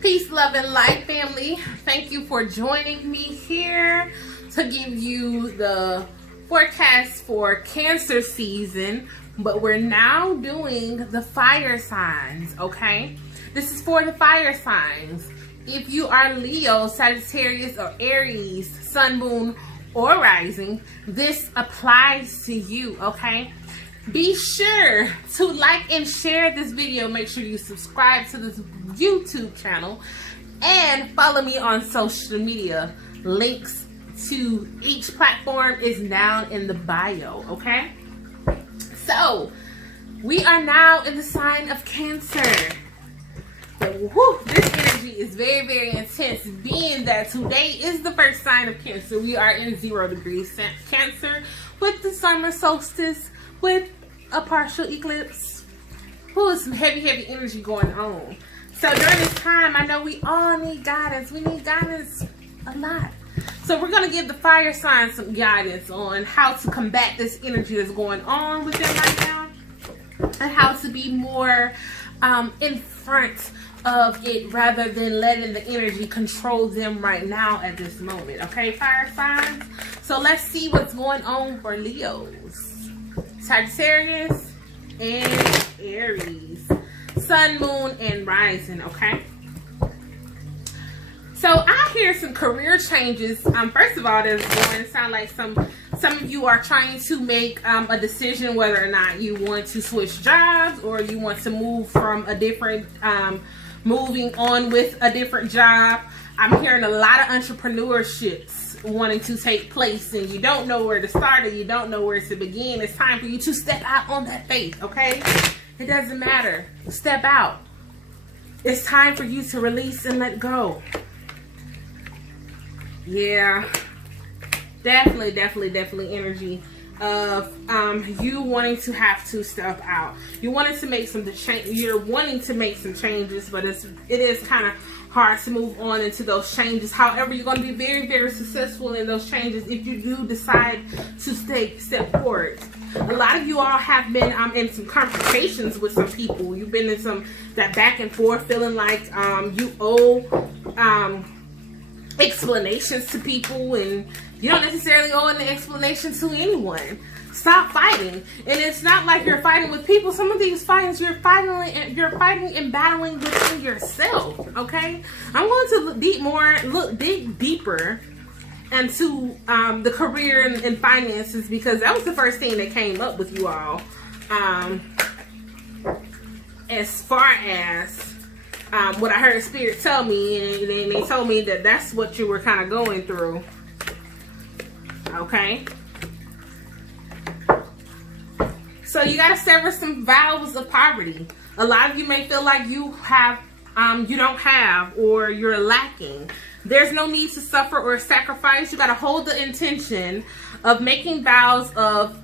Peace, love, and light, family. Thank you for joining me here to give you the forecast for Cancer season. But we're now doing the fire signs, okay? This is for the fire signs. If you are Leo, Sagittarius, or Aries, Sun, Moon, or Rising, this applies to you, okay? Be sure to like and share this video. Make sure you subscribe to this YouTube channel and follow me on social media. Links to each platform is down in the bio, okay? So, we are now in the sign of Cancer. This energy is very, very intense, being that today is the first sign of Cancer. We are in 0 degrees Cancer with the summer solstice, with a partial eclipse. Some heavy energy going on. So during this time, I know we all need guidance. We need guidance a lot. So we're going to give the fire signs some guidance on how to combat this energy that's going on with them right now, and how to be more in front of it rather than letting the energy control them right now at this moment. Okay, fire signs? So let's see what's going on for Leos, Sagittarius, and Aries, Sun, Moon, and Rising, okay? So I hear some career changes. First of all, there's going to sound like some of you are trying to make a decision whether or not you want to switch jobs, or you want to move from a different, moving on with a different job. I'm hearing a lot of entrepreneurships wanting to take place, and you don't know where to start, or you don't know where to begin. It's time for you to step out on that faith, okay? It doesn't matter. Step out. It's time for you to release and let go. Yeah, definitely energy of you wanting to have to step out. You wanted to make some change. You're wanting to make some changes, but it is kind of hard to move on into those changes. However, you're going to be very, very successful in those changes if you do decide to step forward. A lot of you all have been in some confrontations with some people. You've been in that back and forth, feeling like you owe explanations to people, and you don't necessarily owe an explanation to anyone. Stop fighting. And it's not like you're fighting with people. Some of these fights you're fighting and battling within yourself, okay? I'm going to dig deeper into the career and finances, because that was the first thing that came up with you all, as far as what I heard Spirit tell me, and they told me that that's what you were kind of going through. Okay, so you got to sever some vows of poverty. A lot of you may feel like you don't have, or you're lacking. There's no need to suffer or sacrifice. You got to hold the intention of making vows of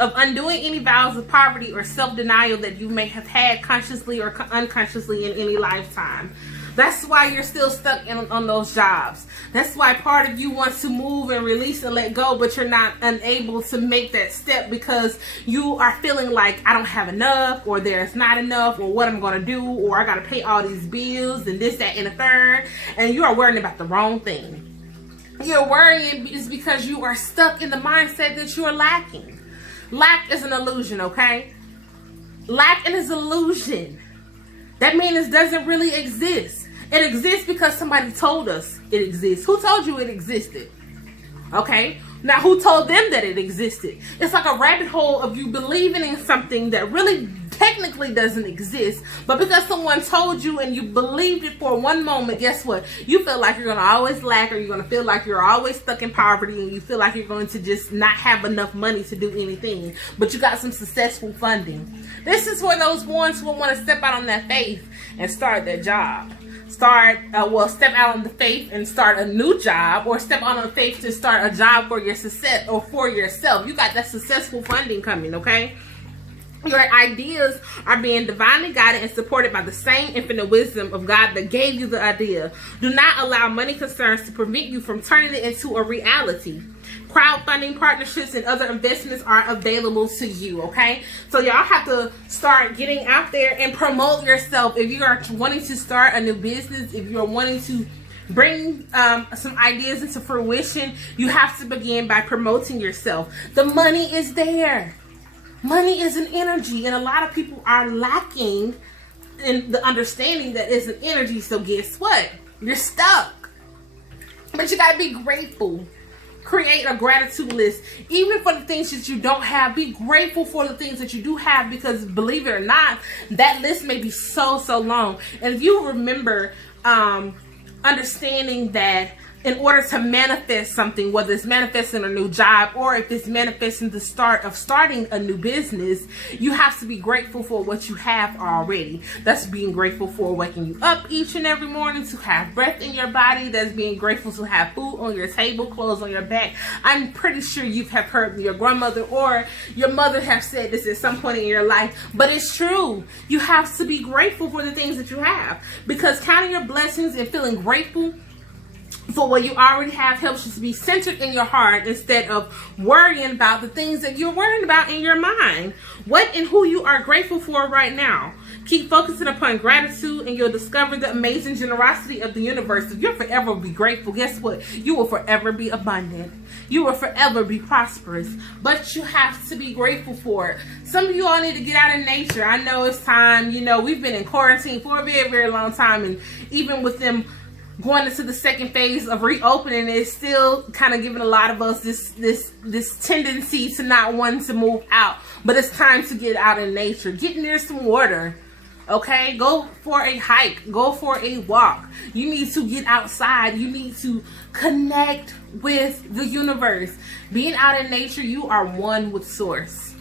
undoing any vows of poverty or self-denial that you may have had consciously or unconsciously in any lifetime. That's why you're still stuck on those jobs. That's why part of you wants to move and release and let go, but you're not unable to make that step because you are feeling like, I don't have enough, or there's not enough, or what I'm going to do, or I got to pay all these bills and this, that, and the third. And you are worrying about the wrong thing. You're worrying is because you are stuck in the mindset that you are lacking. Lack is an illusion, okay? Lack is an illusion. That means it doesn't really exist. It exists because somebody told us it exists. Who told you it existed? Okay? Now, who told them that it existed? It's like a rabbit hole of you believing in something that really technically doesn't exist, but because someone told you and you believed it for one moment, guess what? You feel like you're going to always lack, or you're going to feel like you're always stuck in poverty, and you feel like you're going to just not have enough money to do anything, but you got some successful funding. This is for those ones who want to step out on that faith and start their job. Step out on the faith and start a new job, or step out on the faith to start a job for your success or for yourself. You got that successful funding coming, okay? Your ideas are being divinely guided and supported by the same infinite wisdom of God that gave you the idea. Do not allow money concerns to prevent you from turning it into a reality. Crowdfunding, partnerships, and other investments are available to you, okay? So y'all have to start getting out there and promote yourself. If you are wanting to start a new business, if you're wanting to bring some ideas into fruition, you have to begin by promoting yourself. The money is there. Money is an energy, and a lot of people are lacking in the understanding that it's an energy. So guess what? You're stuck. But you got to be grateful. Create a gratitude list. Even for the things that you don't have, be grateful for the things that you do have, because believe it or not, that list may be so long. And if you remember understanding that in order to manifest something, whether it's manifesting a new job or if it's manifesting the start of starting a new business, you have to be grateful for what you have already. That's being grateful for waking you up each and every morning, to have breath in your body. That's being grateful to have food on your table, clothes on your back. I'm pretty sure you have heard your grandmother or your mother have said this at some point in your life, but it's true. You have to be grateful for the things that you have, because counting your blessings and feeling grateful for what you already have helps you to be centered in your heart instead of worrying about the things that you're worrying about in your mind. What and who you are grateful for right now. Keep focusing upon gratitude and you'll discover the amazing generosity of the universe. If you'll forever be grateful, guess what? You will forever be abundant. You will forever be prosperous. But you have to be grateful for it. Some of you all need to get out in nature. I know it's time. You know, we've been in quarantine for a very long time, and even with them going into the second phase of reopening, it's still kind of giving a lot of us this tendency to not want to move out. But it's time to get out in nature. Get near some water. Okay? Go for a hike. Go for a walk. You need to get outside. You need to connect with the universe. Being out in nature, you are one with source.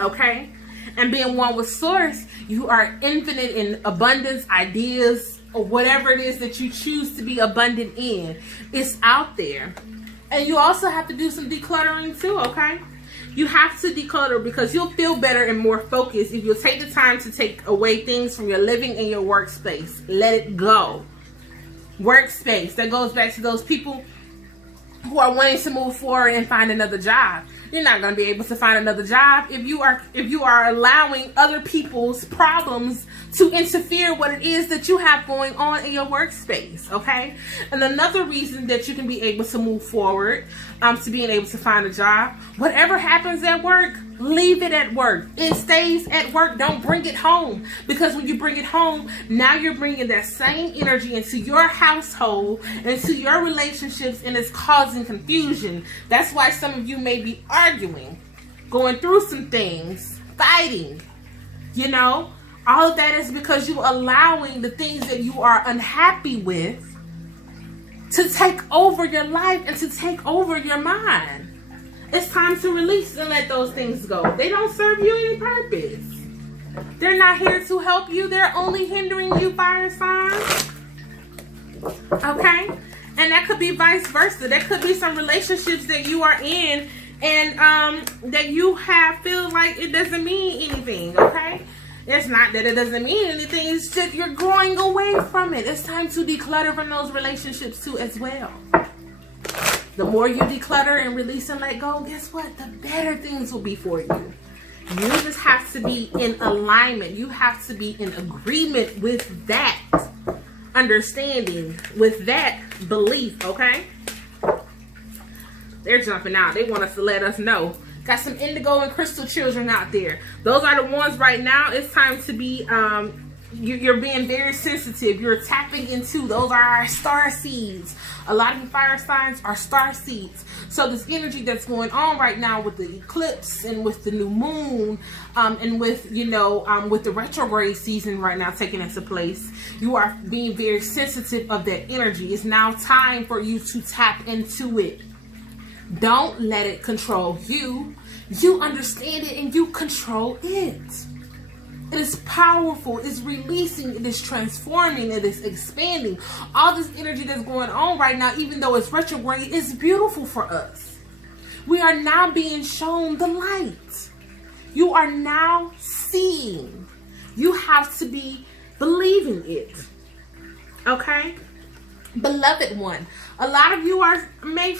Okay? And being one with source, you are infinite in abundance, ideas, or whatever it is that you choose to be abundant in. It's out there. And you also have to do some decluttering too, okay? You have to declutter, because you'll feel better and more focused if you'll take the time to take away things from your living and your workspace. Let it go. Workspace. That goes back to those people who are wanting to move forward and find another job. You're not going to be able to find another job if you are allowing other people's problems to interfere what it is that you have going on in your workspace, okay? And another reason that you can be able to move forward to being able to find a job, whatever happens at work, leave it at work. It stays at work. Don't bring it home, because when you bring it home, now you're bringing that same energy into your household, into your relationships, and it's causing confusion. That's why some of you may be arguing, going through some things, fighting, you know. All of that is because you're allowing the things that you are unhappy with to take over your life and to take over your mind. It's time to release and let those things go. They don't serve you any purpose. They're not here to help you. They're only hindering you, fire signs. Okay? And that could be vice versa. There could be some relationships that you are in and that you feel like it doesn't mean anything, okay? It's not that it doesn't mean anything. It's just you're growing away from it. It's time to declutter from those relationships too as well. The more you declutter and release and let go, guess what? The better things will be for you. You just have to be in alignment. You have to be in agreement with that understanding, with that belief, okay? They're jumping out. They want us to let us know. Got some indigo and crystal children out there. Those are the ones right now. It's time to be, you're being very sensitive. You're tapping into, those are our star seeds. A lot of the fire signs are star seeds. So this energy that's going on right now with the eclipse and with the new moon, and with, you know, with the retrograde season right now taking into place, you are being very sensitive of that energy. It's now time for you to tap into it. Don't let it control you. You understand it and you control it. It is powerful. It's releasing. It is transforming. It is expanding. All this energy that's going on right now, even though it's retrograde, is beautiful for us. We are now being shown the light. You are now seeing. You have to be believing it. Okay? Beloved one, a lot of you may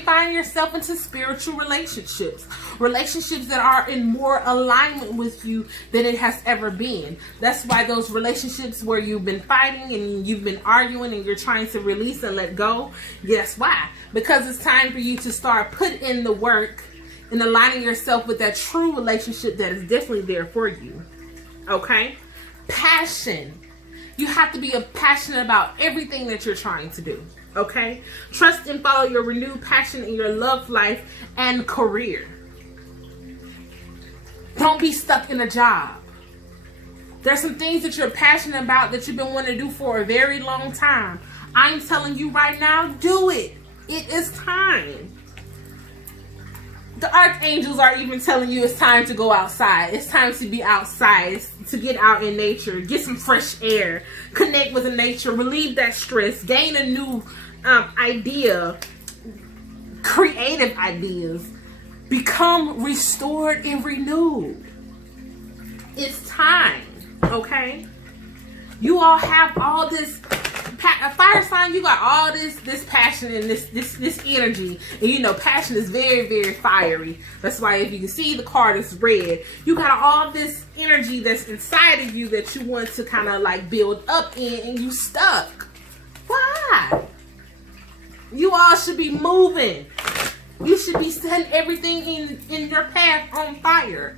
find yourself into spiritual relationships that are in more alignment with you than it has ever been. That's why those relationships where you've been fighting and you've been arguing and you're trying to release and let go, guess why? Because it's time for you to start putting in the work and aligning yourself with that true relationship that is definitely there for you. Okay? Passion. You have to be passionate about everything that you're trying to do. Okay? Trust and follow your renewed passion in your love life and career. Don't be stuck in a job. There's some things that you're passionate about that you've been wanting to do for a very long time. I'm telling you right now, do it. It is time. The archangels are even telling you it's time to go outside. It's time to be outside, to get out in nature, get some fresh air, connect with the nature, relieve that stress, gain a new idea, creative ideas, become restored and renewed. It's time, okay? You all have all this. A fire sign, you got all this passion and this energy, and you know passion is very, very fiery. That's why if you can see the card is red, you got all this energy that's inside of you that you want to kind of like build up in, and you stuck. Why? You all should be moving. You should be setting everything in your path on fire.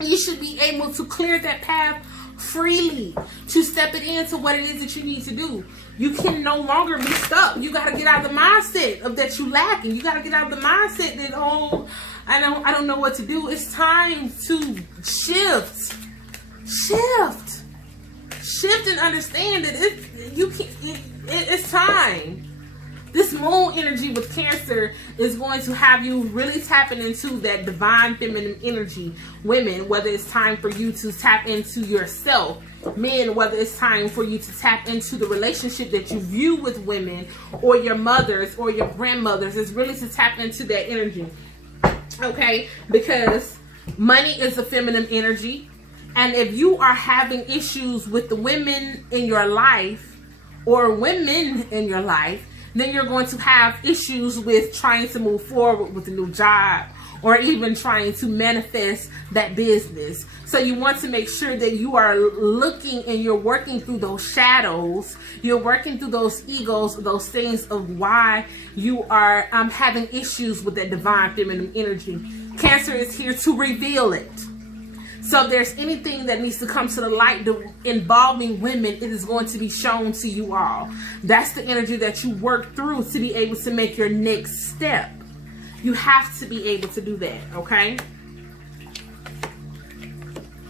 You should be able to clear that path freely, to step it into what it is that you need to do. You can no longer be stuck. You got to get out of the mindset of that you lacking. You got to get out of the mindset that, oh, I don't know what to do. It's time to shift and understand that it's time. This moon energy with Cancer is going to have you really tapping into that divine feminine energy. Women, whether it's time for you to tap into yourself. Men, whether it's time for you to tap into the relationship that you view with women or your mothers or your grandmothers. It's really to tap into that energy. Okay? Because money is a feminine energy. And if you are having issues with the women in your life or women in your life, then you're going to have issues with trying to move forward with a new job or even trying to manifest that business. So you want to make sure that you are looking and you're working through those shadows. You're working through those egos, those things of why you are having issues with that divine feminine energy. Cancer is here to reveal it. So if there's anything that needs to come to the light involving women, it is going to be shown to you all. That's the energy that you work through to be able to make your next step. You have to be able to do that, okay?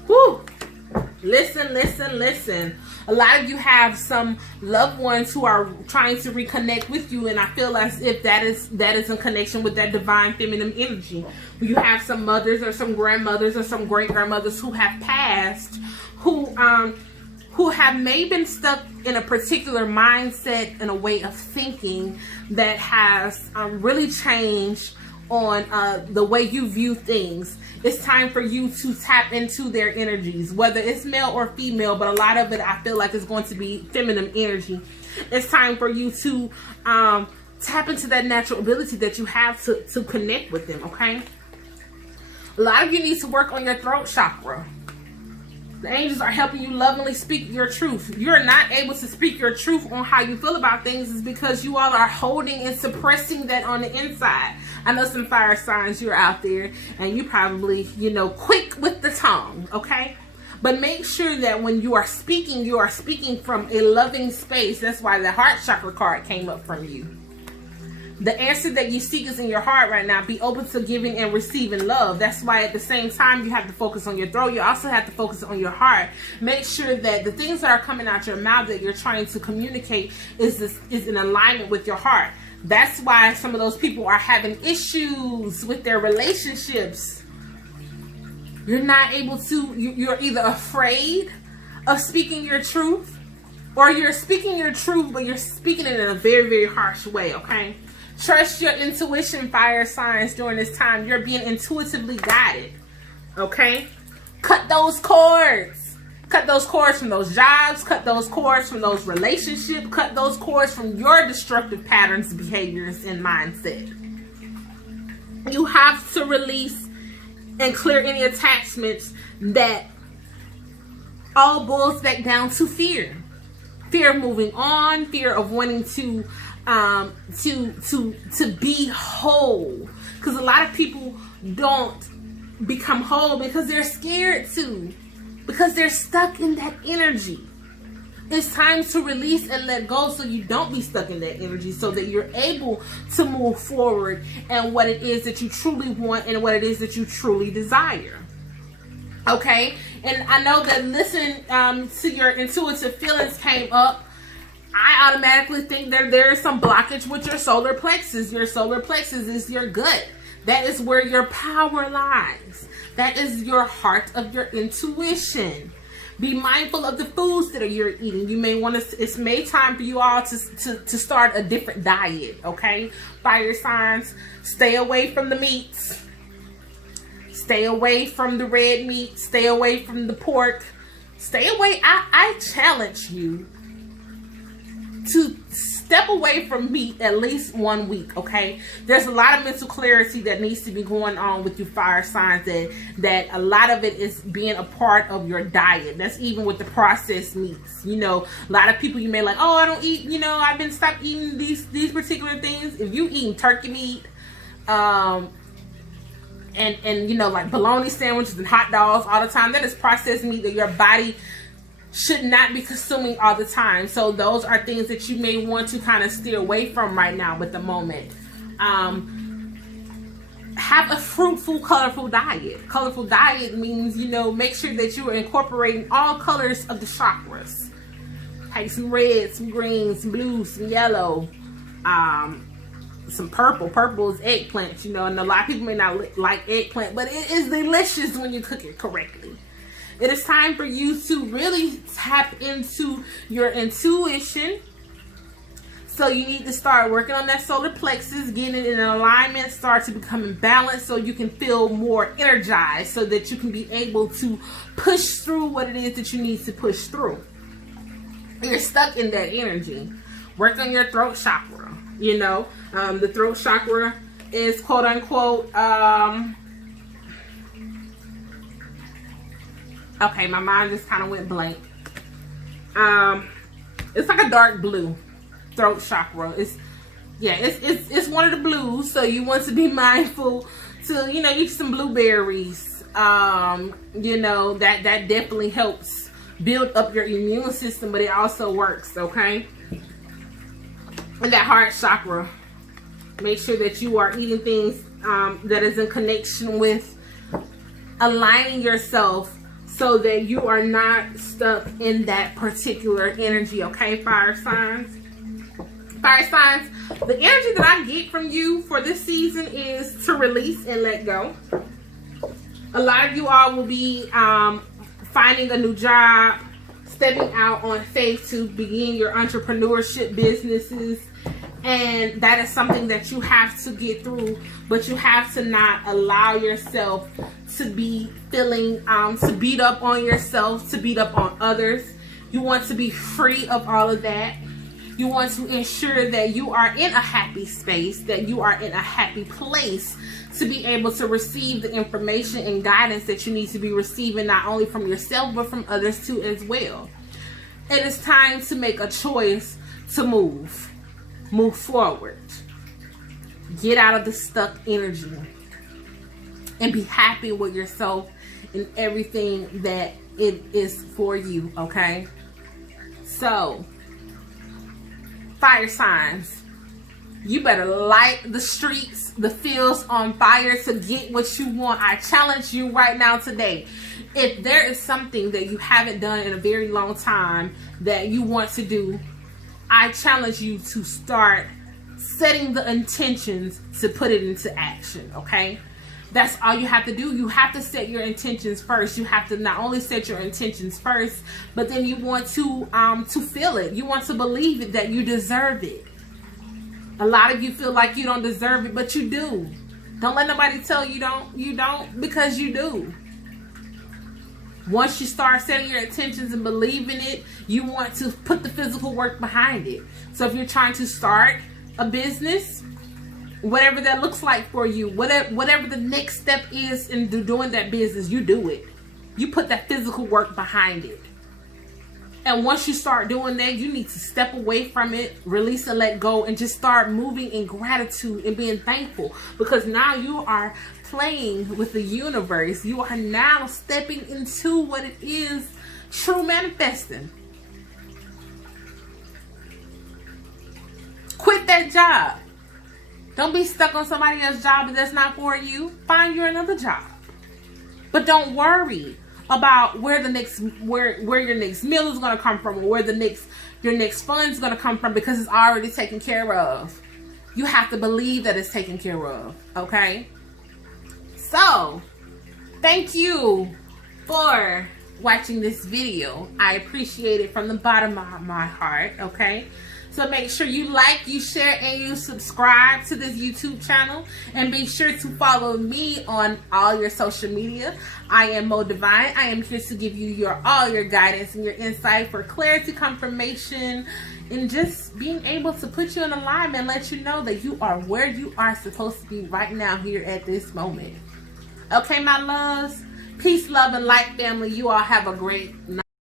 Whew. Listen. A lot of you have some loved ones who are trying to reconnect with you, and I feel as if that is in connection with that divine feminine energy. You have some mothers or some grandmothers or some great grandmothers who have passed, who have maybe been stuck in a particular mindset and a way of thinking that has really changed on the way you view things. It's time for you to tap into their energies, whether it's male or female, but a lot of it I feel like is going to be feminine energy. It's time for you to tap into that natural ability that you have to connect with them, okay? A lot of you need to work on your throat chakra. The angels are helping you lovingly speak your truth. You're not able to speak your truth on how you feel about things is because you all are holding and suppressing that on the inside. I know some fire signs, you're out there and you probably, quick with the tongue, okay? But make sure that when you are speaking from a loving space. That's why the heart chakra card came up from you. The answer that you seek is in your heart right now. Be open to giving and receiving love. That's why at the same time you have to focus on your throat. You also have to focus on your heart. Make sure that the things that are coming out your mouth that you're trying to communicate is in alignment with your heart. That's why some of those people are having issues with their relationships. You're not able to, you're either afraid of speaking your truth, or you're speaking your truth, but you're speaking it in a very, very harsh way, okay? Trust your intuition, fire signs, during this time. You're being intuitively guided. Okay? Cut those cords. Cut those cords from those jobs. Cut those cords from those relationships. Cut those cords from your destructive patterns, behaviors, and mindset. You have to release and clear any attachments that all boils back down to fear. Fear of moving on, fear of wanting to be whole. Because a lot of people don't become whole because they're scared to. Because they're stuck in that energy. It's time to release and let go so you don't be stuck in that energy, so that you're able to move forward and what it is that you truly want and what it is that you truly desire. Okay? And I know that listening to your intuitive feelings came up. I automatically think that there is some blockage with your solar plexus. Your solar plexus is your gut. That is where your power lies. That is your heart of your intuition. Be mindful of the foods that you're eating. You may want to, it's May time for you all to start a different diet, okay? Fire signs, stay away from the meats. Stay away from the red meat. Stay away from the pork. Stay away. I challenge you to step away from meat at least 1 week, okay? There's a lot of mental clarity that needs to be going on with you fire signs, that a lot of it is being a part of your diet. That's even with the processed meats. You know, a lot of people, you may like, oh, I don't eat, you know, I've been stopped eating these particular things. If you eating turkey meat, and you know, like bologna sandwiches and hot dogs all the time, that is processed meat that your body should not be consuming all the time. So those are things that you may want to kind of steer away from right now with the moment. Have a fruitful, colorful diet. Colorful diet means, you know, make sure that you are incorporating all colors of the chakras. Take some red, some green, some blue, some yellow, some purple. Purple is eggplant, you know, and a lot of people may not like eggplant, but it is delicious when you cook it correctly. It is time for you to really tap into your intuition. So you need to start working on that solar plexus, getting it in alignment, start to become in balance so you can feel more energized, so that you can be able to push through what it is that you need to push through. You're stuck in that energy. Work on your throat chakra. You know, the throat chakra is quote unquote, okay, my mind just kind of went blank. It's like a dark blue throat chakra. It's one of the blues, so you want to be mindful to, you know, eat some blueberries. You know, that definitely helps build up your immune system, but it also works, okay? And that heart chakra, make sure that you are eating things that is in connection with aligning yourself, so that you are not stuck in that particular energy, okay, fire signs? Fire signs, the energy that I get from you for this season is to release and let go. A lot of you all will be finding a new job, stepping out on faith to begin your entrepreneurship businesses. And that is something that you have to get through, but you have to not allow yourself to be feeling, to beat up on yourself, to beat up on others. You want to be free of all of that. You want to ensure that you are in a happy space, that you are in a happy place to be able to receive the information and guidance that you need to be receiving, not only from yourself, but from others too as well. It is time to make a choice to move forward. Get out of the stuck energy and be happy with yourself and everything that it is for you, okay? So, fire signs, you better light the streets, the fields on fire to get what you want. I challenge you right now today. If there is something that you haven't done in a very long time that you want to do, I challenge you to start setting the intentions to put it into action, okay? That's all you have to do. You have to set your intentions first. You have to not only set your intentions first, but then you want to feel it. You want to believe it, that you deserve it. A lot of you feel like you don't deserve it, but you do. Don't let nobody tell you don't, because you do. Once you start setting your intentions and believing it, you want to put the physical work behind it. So if you're trying to start a business, whatever that looks like for you, whatever the next step is in doing that business, you do it. You put that physical work behind it. And once you start doing that, you need to step away from it, release and let go, and just start moving in gratitude and being thankful. Because now you are playing with the universe. You are now stepping into what it is, true manifesting. Quit that job. Don't be stuck on somebody else's job that's not for you. Find you another job. But don't worry about where your next meal is going to come from, or where your next fund is going to come from, because it's already taken care of. You have to believe that it's taken care of, okay? So, thank you for watching this video. I appreciate it from the bottom of my heart, okay? So make sure you like, you share, and you subscribe to this YouTube channel. And be sure to follow me on all your social media. I am Mo Divine. I am here to give you all your guidance and your insight for clarity, confirmation, and just being able to put you in alignment and let you know that you are where you are supposed to be right now, here at this moment. Okay, my loves? Peace, love, and light, family. You all have a great night.